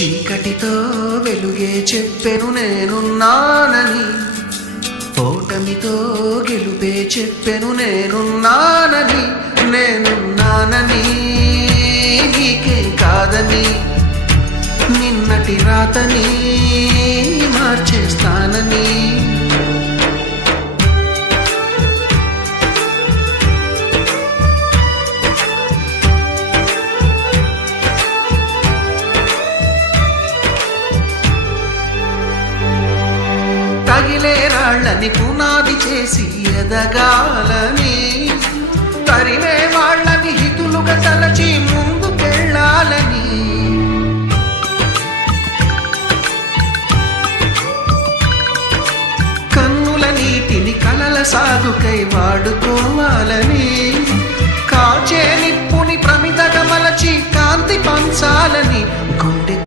చీకటితో వెలుగే చెప్పెను నేనున్నానని, ఓటమితో గెలుపే చెప్పెను నేనున్నానని. నేనున్నానని నీకేం కాదని, నిన్నటి రాతని మార్చేస్తానని. తగిలే రాళ్ళని పునాది చేసి ఎదగాలని, తరిమే వాళ్ళని హితులుగా తలచి ముందుకెళ్ళాలని. కన్నుల నీటిని కలల సాగుకై వాడుకోవాలని, కాచే నిప్పుని ప్రమిదగా మలచి కాంతి పంచాలని.